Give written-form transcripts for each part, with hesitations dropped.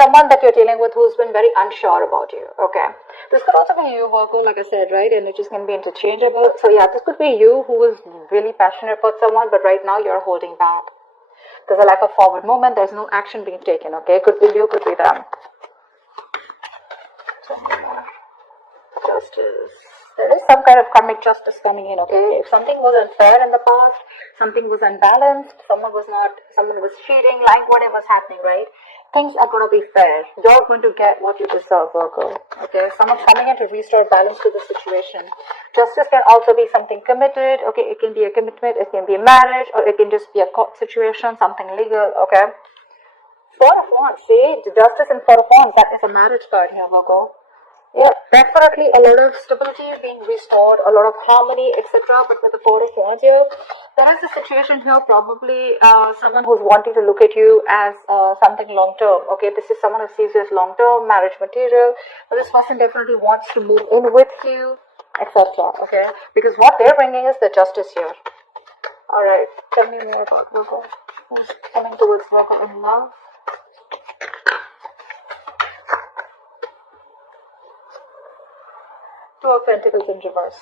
someone that you're dealing with who's been very unsure about you. Okay, this could also be you, Virgo, like I said, right? And it just can be interchangeable. So yeah, this could be you who is really passionate about someone, but right now you're holding back. There's a lack of forward movement. There's no action being taken. Okay, could be you, could be them. Justice. There is some kind of karmic justice coming in, okay? If something was unfair in the past, something was unbalanced, someone was cheating, lying, whatever's happening, right? Things are going to be fair. You're going to get what you deserve, Virgo, okay? Someone's coming in to restore balance to the situation. Justice can also be something committed, okay? It can be a commitment, it can be a marriage, or it can just be a court situation, something legal, okay? Four of Wands, see? The Justice and Four of Wands, that is a marriage card here, Virgo. Yeah, definitely a lot of stability being restored, a lot of harmony, etc. But with the Four of Wands here, there is a situation here, probably someone who's wanting to look at you as something long-term. Okay, this is someone who sees you as long-term, marriage material. But this person definitely wants to move in with you, etc. Okay, because what they're bringing is the justice here. Alright, tell me more about Virgo. Who's coming towards Virgo in love? Two of Pentacles in reverse.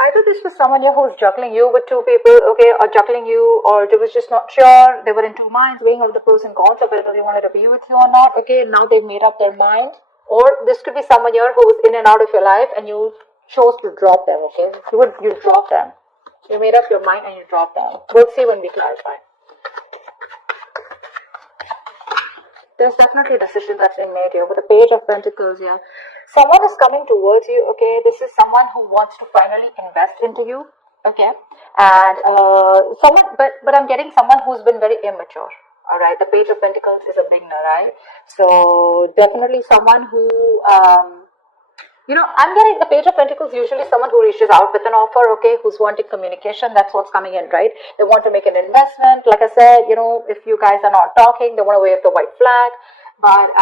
Either this was someone here who's juggling you with two people, okay, or juggling you, or they was just not sure. They were in two minds, weighing out the pros and cons of whether they wanted to be with you or not. Okay, now they've made up their mind. Or this could be someone here who's in and out of your life, and you chose to drop them. Okay, you drop them. You made up your mind and you drop them. We'll see when we clarify. There's definitely a decision that's been made here with the Page of Pentacles here. Someone is coming towards you, okay? This is someone who wants to finally invest into you, okay? And but I'm getting someone who's been very immature, all right? The Page of Pentacles is a beginner, right? So definitely someone who, I'm getting the Page of Pentacles, usually someone who reaches out with an offer, okay, who's wanting communication. That's what's coming in, right? They want to make an investment. Like I said, if you guys are not talking, they want to wave the white flag. But,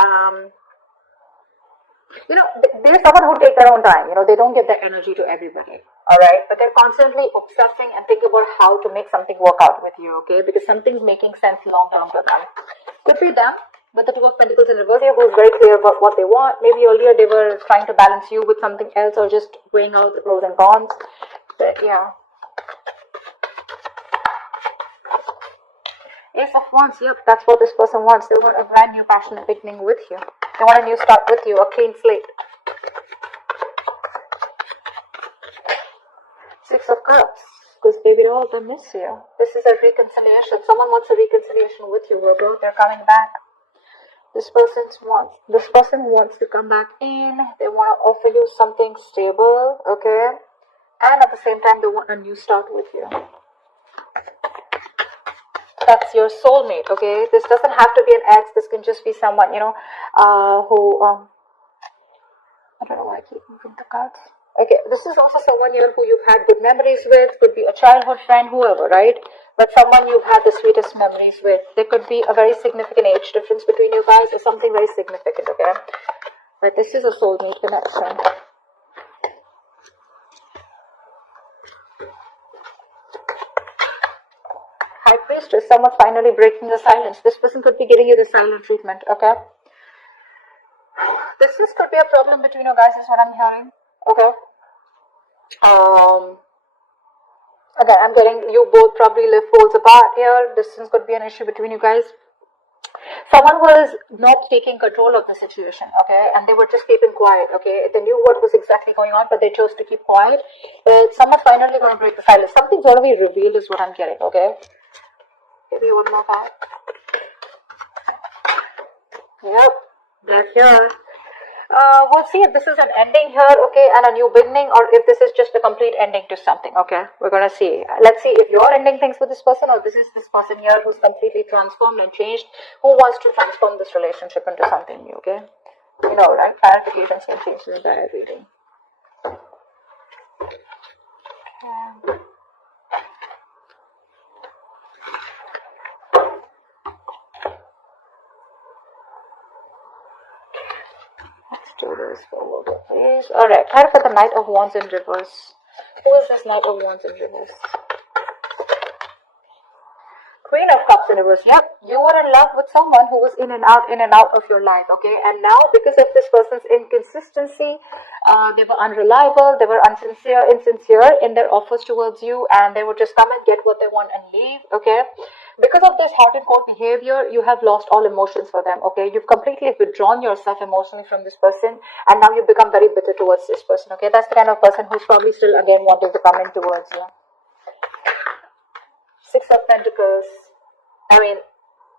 they're someone who take their own time. They don't give their energy to everybody, all right? But they're constantly obsessing and thinking about how to make something work out with you, okay? Because something's making sense long-term for them. Could be them. With the Two of Pentacles in reverse here, who's very clear about what they want. Maybe earlier they were trying to balance you with something else, or just weighing out the pros and cons. But yeah. Ace of Wands, yep, that's what this person wants. They want a brand new passionate beginning with you. They want a new start with you, a clean slate. Six of Cups, because baby doll, they miss you. This is a reconciliation. Someone wants a reconciliation with you, Virgo. They're coming back. This person wants to come back in. They want to offer you something stable, okay? And at the same time, they want a new start with you. That's your soulmate, okay? This doesn't have to be an ex. This can just be someone, who, I don't know why I keep moving the cards. Okay, this is also someone here who you've had good memories with. Could be a childhood friend, whoever, right? But someone you've had the sweetest memories with. There could be a very significant age difference between you guys, or something very significant, okay? But this is a soulmate connection. High Priestess, someone finally breaking the silence. This person could be giving you the silent treatment, okay? This could be a problem between you guys, is what I'm hearing, okay? Again, I'm getting you both probably live poles apart here. Distance could be an issue between you guys. Someone who is not taking control of the situation, okay? And they were just keeping quiet, okay? They knew what was exactly going on, but they chose to keep quiet. But someone's finally going to break the silence. Something's going to be revealed is what I'm getting, okay? Maybe one more card. Yep, they're here. We'll see if this is an ending here, okay, and a new beginning, or if this is just a complete ending to something, okay? We're gonna see. Let's see if you're ending things with this person, or this is this person here who's completely transformed and changed, who wants to transform this relationship into something new, okay? Right? Clarifications can change the entire reading. Okay. Do this for a little bit, please. Alright, card for the Knight of Wands in reverse. Who is this Knight of Wands in reverse? Queen of Cups in reverse. Yep, you were in love with someone who was in and out of your life, okay? And now, because of this person's inconsistency, they were unreliable, they were insincere in their offers towards you, and they would just come and get what they want and leave, okay? Because of this hot and cold behavior, you have lost all emotions for them, okay? You've completely withdrawn yourself emotionally from this person, and now you've become very bitter towards this person, okay? That's the kind of person who's probably still, again, wanting to come in towards you. Six of Pentacles. I mean,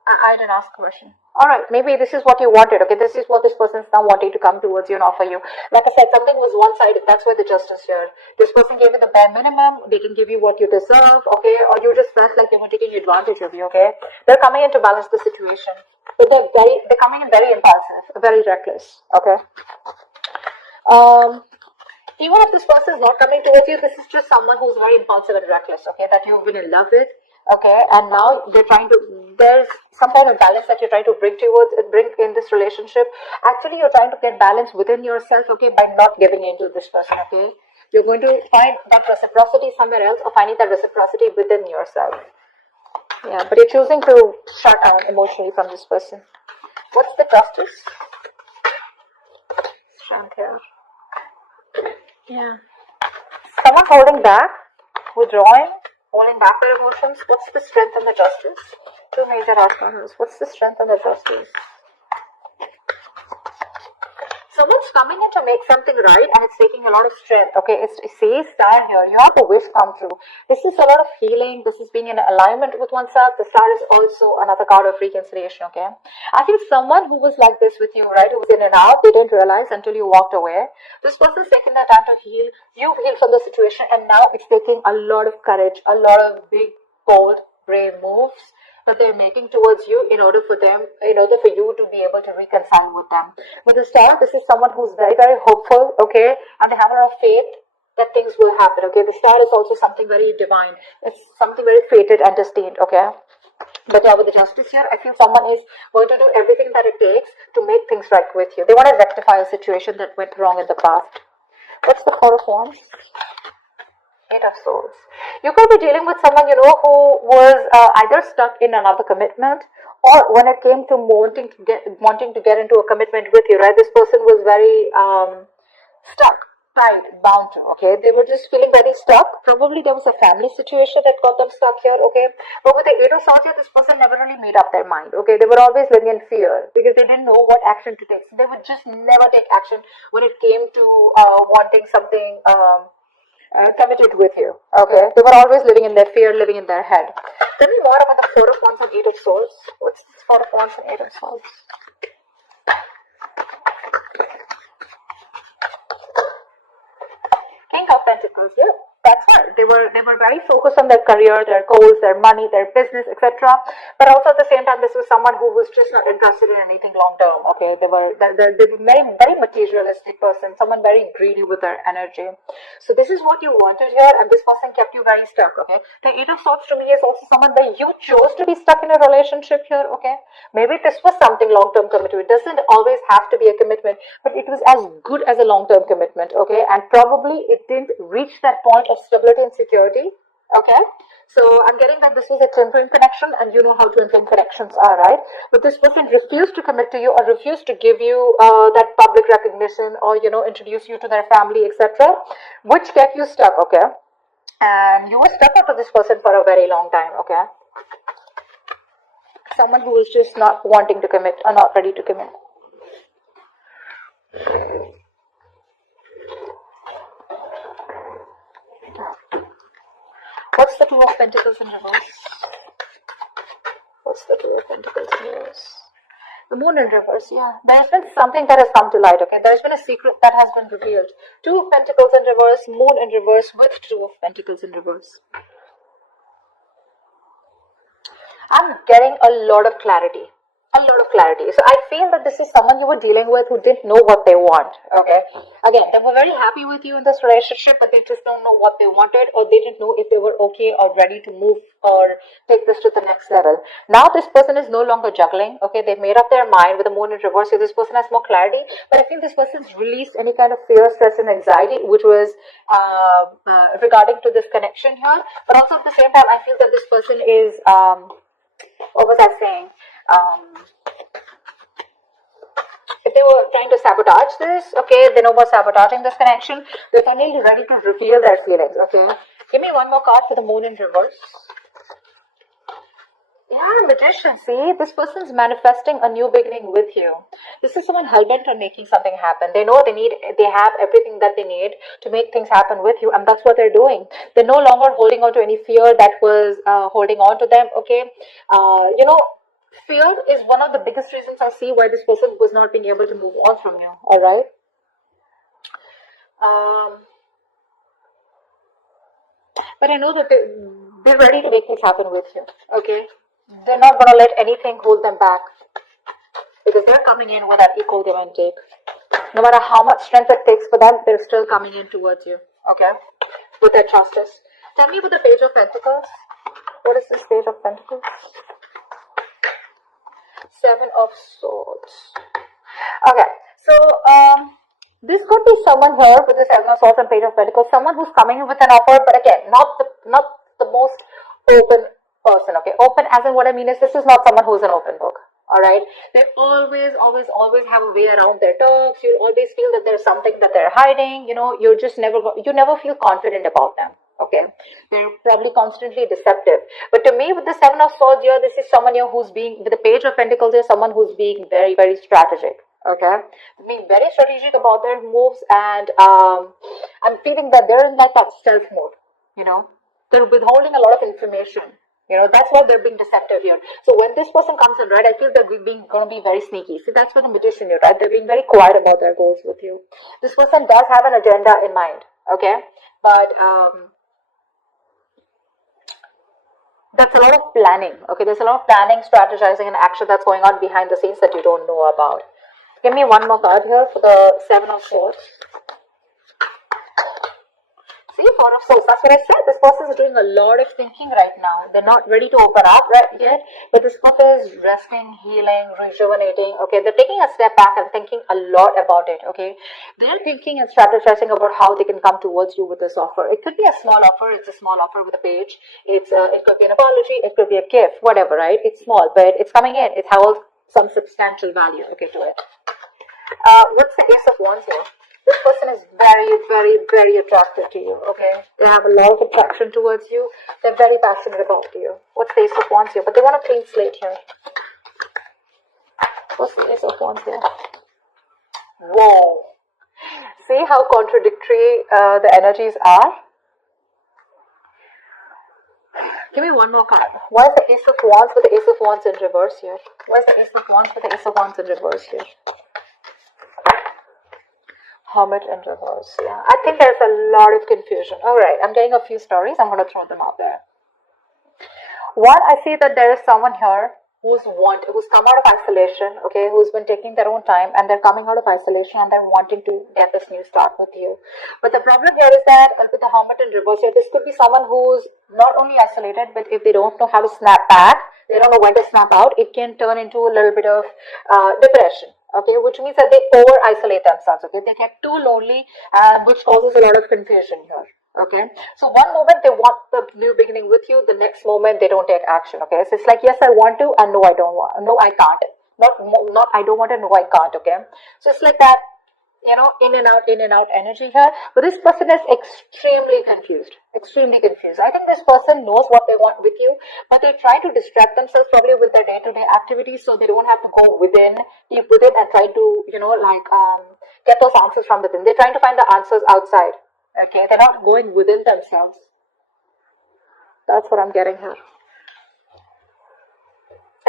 I didn't ask a question. Alright, maybe this is what you wanted, okay? This is what this person is now wanting to come towards you and offer you. Like I said, something was one-sided. That's why the justice here. This person gave you the bare minimum. They can give you what you deserve, okay? Or you just felt like they were taking advantage of you, okay? They're coming in to balance the situation. But they're coming in very impulsive, very reckless, okay? Even if this person is not coming towards you, this is just someone who's very impulsive and reckless, okay? That you've been in love with. Okay, and now there's some kind of balance that you're trying to bring in this relationship. Actually, you're trying to get balance within yourself, okay, by not giving in to this person, okay. You're going to find that reciprocity somewhere else, or finding that reciprocity within yourself. Yeah, but you're choosing to shut down emotionally from this person. What's the justice? Strength here. Yeah. Someone's holding back, withdrawing. Holding back their emotions. What's the strength and the justice? Two major arcanas. What's the strength and the justice? Someone's coming in to make something right, and it's taking a lot of strength. Okay, it says star here. You have a wish come true. This is a lot of healing. This is being in alignment with oneself. The star is also another card of reconciliation. Okay, I think someone who was like this with you, right, who was in and out, they didn't realize until you walked away. This person's taking their time to heal. You've healed from the situation, and now it's taking a lot of courage, a lot of big, bold, brave moves that they're making towards you in order for you to be able to reconcile with them. With the star, this is someone who's very, very hopeful, okay, and they have a lot of faith that things will happen, okay. The star is also something very divine. It's something very fated and destined, okay. But yeah, with the justice here, I feel someone is going to do everything that it takes to make things right with you. They want to rectify a situation that went wrong in the past. What's the Four of Wands? Eight of Swords. You could be dealing with someone, who was either stuck in another commitment, or when it came to wanting to get into a commitment with you, right? This person was very stuck, tied, bound to, okay? They were just feeling very stuck. Probably there was a family situation that got them stuck here, okay? But with the Eight of Swords here, this person never really made up their mind, okay? They were always living in fear because they didn't know what action to take. So they would just never take action when it came to wanting something committed with you, okay? They were always living in their fear, living in their head. Tell me more about the Four of Wands and Eight of Swords. What's this Four of Wands and Eight of Swords? King of Pentacles, yeah. That's right. They were very focused on their career, their goals, their money, their business, etc. But also at the same time, this was someone who was just not interested in anything long term. Okay, they were very, very materialistic person, someone very greedy with their energy. So this is what you wanted here, and this person kept you very stuck. Okay, the Eight of Swords to me is also someone where you chose to be stuck in a relationship here. Okay, maybe this was something long term commitment. It doesn't always have to be a commitment, but it was as good as a long term commitment. Okay, and probably it didn't reach that point of stability and security. Okay, so I'm getting that this is a twin flame connection, and you know how twin flame connections are, right? But this person refused to commit to you, or refused to give you that public recognition, or introduce you to their family, etc., which kept you stuck. Okay, and you were stuck out to this person for a very long time. Okay, someone who is just not wanting to commit or not ready to commit. What's the Two of Pentacles in reverse? What's the Two of Pentacles in reverse? The Moon in reverse, yeah. There's been something that has come to light, okay? There's been a secret that has been revealed. Two of Pentacles in reverse, Moon in reverse with Two of Pentacles in reverse. I'm getting a lot of clarity. So I feel that this is someone you were dealing with who didn't know what they want, okay? Again, they were very happy with you in this relationship, but they just don't know what they wanted, or they didn't know if they were okay or ready to move or take this to the next level. Now this person is no longer juggling, okay? They've made up their mind with the Moon in reverse, so this person has more clarity, but I think this person's released any kind of fear, stress, and anxiety, which was regarding to this connection here. But also at the same time, I feel that this person is What was I saying? If they were trying to sabotage this, okay, they know about sabotaging this connection. They're finally ready to reveal their feelings, okay? Give me one more card for the moon in reverse. Yeah, magician. See, this person's manifesting a new beginning with you. This is someone hell-bent on making something happen. They know they have everything that they need to make things happen with you, and that's what they're doing. They're no longer holding on to any fear that was holding on to them, okay? Fear is one of the biggest reasons I see why this person was not being able to move on from you, alright? But I know that they're ready to make this happen with you, okay? They're not going to let anything hold them back because they're coming in with that equal give and take. No matter how much strength it takes for them, they're still coming in towards you, okay? With their justice. Tell me about the Page of Pentacles. What is this Page of Pentacles? Seven of Swords. Okay, so this could be someone here with the Seven of Swords and Page of Pentacles, someone who's coming in with an offer, but again, not the most open person, okay? Open as in what I mean is this is not someone who's an open book, alright? They always have a way around their talks. You'll always feel that there's something that they're hiding, you know, you never feel confident about them. Okay, they're probably constantly deceptive. But to me, with the Seven of Swords here, this is someone here who's being, with the Page of Pentacles here, someone who's being very, very strategic. Okay, being very strategic about their moves, and I'm feeling that they're in that stealth mode. You know, they're withholding a lot of information. You know, that's why they're being deceptive here. So when this person comes in, right, I feel they're going to be very sneaky. See, that's what the Magician here, right? They're being very quiet about their goals with you. This person does have an agenda in mind. Okay, but that's a lot of planning. Okay, there's a lot of planning, strategizing, and action that's going on behind the scenes that you don't know about. Give me one more card here for the Seven of Swords. See, Four of Swords. That's what I said. This person is doing a lot of thinking right now. They're not ready to open up right yet, but this person is resting, healing, rejuvenating. Okay, they're taking a step back and thinking a lot about it. Okay, they're thinking and strategizing about how they can come towards you with this offer. It could be a small offer. It's a small offer with a page. It could be an apology. It could be a gift. Whatever, right? It's small, but it's coming in. It holds some substantial value. Okay, to it. What's the Ace of Wands here? This person is very, very, very attracted to you, okay? They have a lot of attraction towards you. They're very passionate about you. What's the Ace of Wands here? But they want a clean slate here. What's the Ace of Wands here? Whoa. See how contradictory the energies are? Give me one more card. Why is the Ace of Wands with the Ace of Wands in reverse here? Why is the Ace of Wands with the Ace of Wands in reverse here? Hermit in reverse. Yeah, I think there's a lot of confusion. All right, I'm getting a few stories. I'm going to throw them out there. One, I see that there is someone here who's come out of isolation, okay, who's been taking their own time, and they're coming out of isolation and they're wanting to get this new start with you. But the problem here is that with the Hermit in reverse here, this could be someone who's not only isolated, but if they don't know how to snap back, they don't know when to snap out, it can turn into a little bit of depression. Okay, which means that they over-isolate themselves, okay? They get too lonely, which causes a lot of confusion here, okay? So one moment they want the new beginning with you, the next moment they don't take action, okay? So it's like, yes, I want to, and no, I don't want, no, I can't. Not I don't want to, no, I can't, okay? So it's like that, you know, in and out energy here. But this person is extremely confused. I think this person knows what they want with you, but they try to distract themselves probably with their day-to-day activities, so they don't have to go deep within and try to, you know, like get those answers from within. They're trying to find the answers outside. Okay, they're not going within themselves. That's what I'm getting here.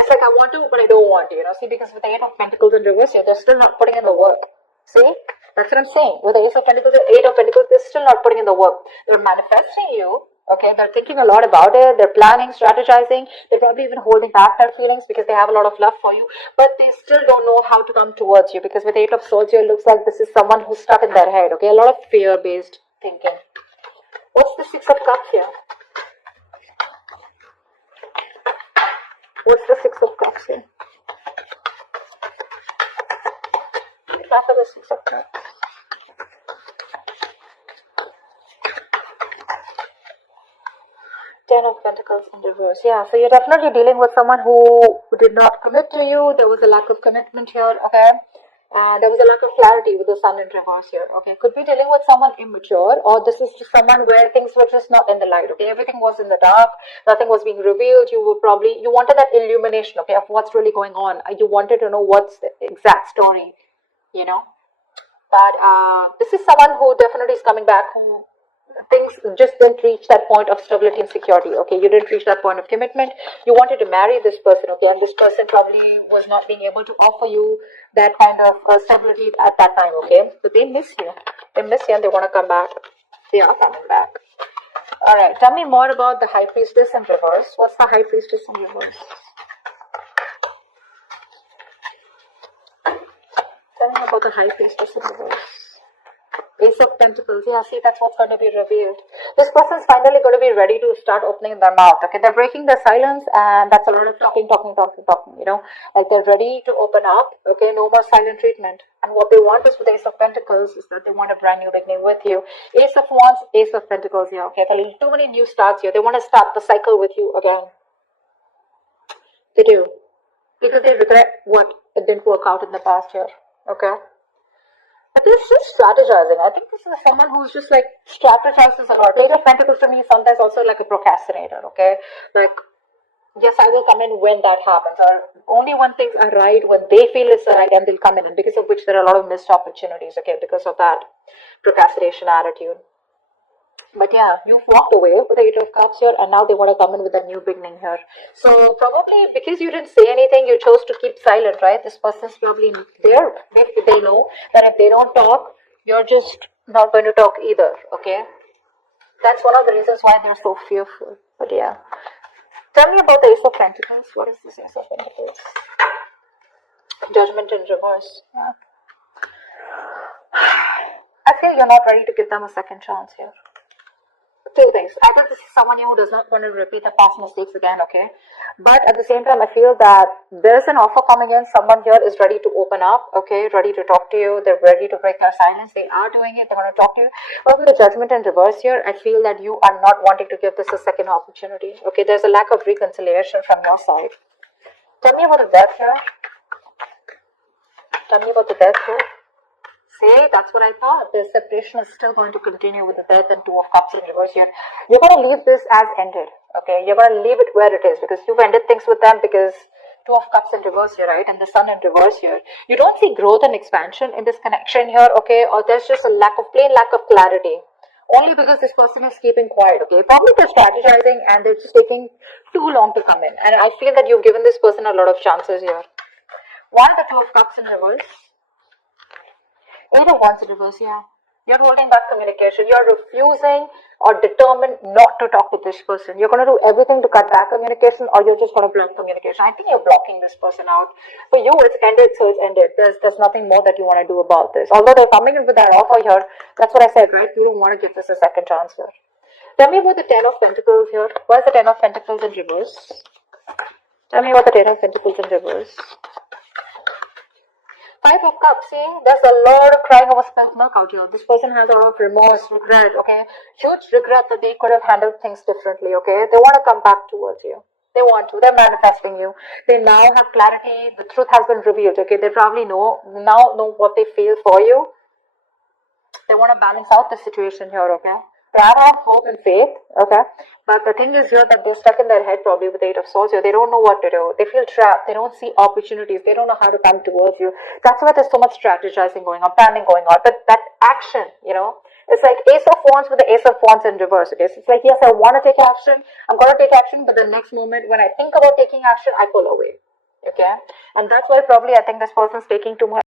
It's like I want to, but I don't want to, you know. See, because with the Eight of Pentacles in reverse here, they're still not putting in the work. See, that's what I'm saying. With the Ace of Pentacles and Eight of Pentacles, they're still not putting in the work. They're manifesting you. Okay, they're thinking a lot about it. They're planning, strategizing. They're probably even holding back their feelings because they have a lot of love for you. But they still don't know how to come towards you, because with Eight of Swords here, it looks like this is someone who's stuck in their head. Okay, a lot of fear-based thinking. What's the Six of Cups here? What's the Six of Cups here? After the Six of Cups. Ten of Pentacles in reverse. Yeah, so you're definitely dealing with someone who did not commit to you. There was a lack of commitment here, okay? And there was a lack of clarity with the sun in reverse here, okay? Could be dealing with someone immature, or this is just someone where things were just not in the light, okay? Everything was in the dark, nothing was being revealed. You wanted that illumination, okay, of what's really going on. You wanted to know what's the exact story, you know? But this is someone who definitely is coming back, who things just didn't reach that point of stability and security, okay? You didn't reach that point of commitment. You wanted to marry this person, okay? And this person probably was not being able to offer you that kind of stability at that time, okay? But they miss you. They miss you and they want to come back. They are coming back. Alright, tell me more about the High Priestess in reverse. What's the High Priestess in reverse? Tell me about the High Priestess in reverse. Ace of Pentacles. Yeah, see, that's what's going to be revealed. This person's finally going to be ready to start opening their mouth, okay? They're breaking their silence, and that's a lot of talking, you know? Like, they're ready to open up, okay? No more silent treatment. And what they want is with Ace of Pentacles is that they want a brand new beginning with you. Ace of Wands, Ace of Pentacles here, okay? There are too many new starts here. They want to start the cycle with you again. They do. Because they regret what it didn't work out in the past year, okay? But this is strategizing. I think this is someone who's just like strategizes a lot. Page of Pentacles to me is sometimes also like a procrastinator, okay? Like, yes, I will come in when that happens. Or only when things are right, when they feel it's right, and they'll come in. And because of which there are a lot of missed opportunities, okay? Because of that procrastination attitude. But yeah, you've walked away with the Eight of Cups here, and now they want to come in with a new beginning here. So probably because you didn't say anything, you chose to keep silent, right? This person's probably there. They know that if they don't talk, you're just not going to talk either, okay? That's one of the reasons why they're so fearful. But yeah. Tell me about the Ace of Pentacles. What is this Ace of Pentacles? Judgment in reverse. Yeah. I feel you're not ready to give them a second chance here. Two things. Either this is someone who does not want to repeat the past mistakes again, okay? But at the same time, I feel that there's an offer coming in. Someone here is ready to open up, okay? Ready to talk to you. They're ready to break their silence. They are doing it. They want to talk to you. But with the Judgment in reverse here, I feel that you are not wanting to give this a second opportunity, okay? There's a lack of reconciliation from your side. Tell me about the Death here. Tell me about the Death here. See, that's what I thought. The separation is still going to continue with the Death and Two of Cups in reverse here. You're going to leave this as ended, okay? You're going to leave it where it is because you've ended things with them because Two of Cups in reverse here, right? And the Sun in reverse here. You don't see growth and expansion in this connection here, okay? Or there's just a plain lack of clarity. Only because this person is keeping quiet, okay? Probably they're strategizing and they're just taking too long to come in. And I feel that you've given this person a lot of chances here. Why the Two of Cups in reverse? Eight of Wands in reverse, yeah. You're holding back communication. You're refusing or determined not to talk to this person. You're going to do everything to cut back communication, or you're just going to block communication. I think you're blocking this person out. For you, it's ended, so it's ended. There's nothing more that you want to do about this. Although they're coming in with that offer here, that's what I said, right? You don't want to give this a second chance here. Tell me about the Ten of Pentacles here. Why is the Ten of Pentacles in reverse? Tell me about the Ten of Pentacles in reverse. Five of Cups, see, there's a lot of crying over spilled milk out here. This person has a lot of remorse, regret, okay? Huge regret that they could have handled things differently, okay? They want to come back towards you. They want to. They're manifesting you. They now have clarity. The truth has been revealed, okay? They probably know what they feel for you. They want to balance out the situation here, okay? They have hope and faith, okay? But the thing is here that they're stuck in their head probably with the Eight of Swords here. They don't know what to do. They feel trapped. They don't see opportunities. They don't know how to come towards you. That's why there's so much strategizing going on, planning going on. But that action, you know, it's like Ace of Wands with the Ace of Wands in reverse. Okay? So it's like, yes, I want to take action. I'm going to take action. But the next moment when I think about taking action, I pull away. Okay? And that's why probably I think this person's taking too much.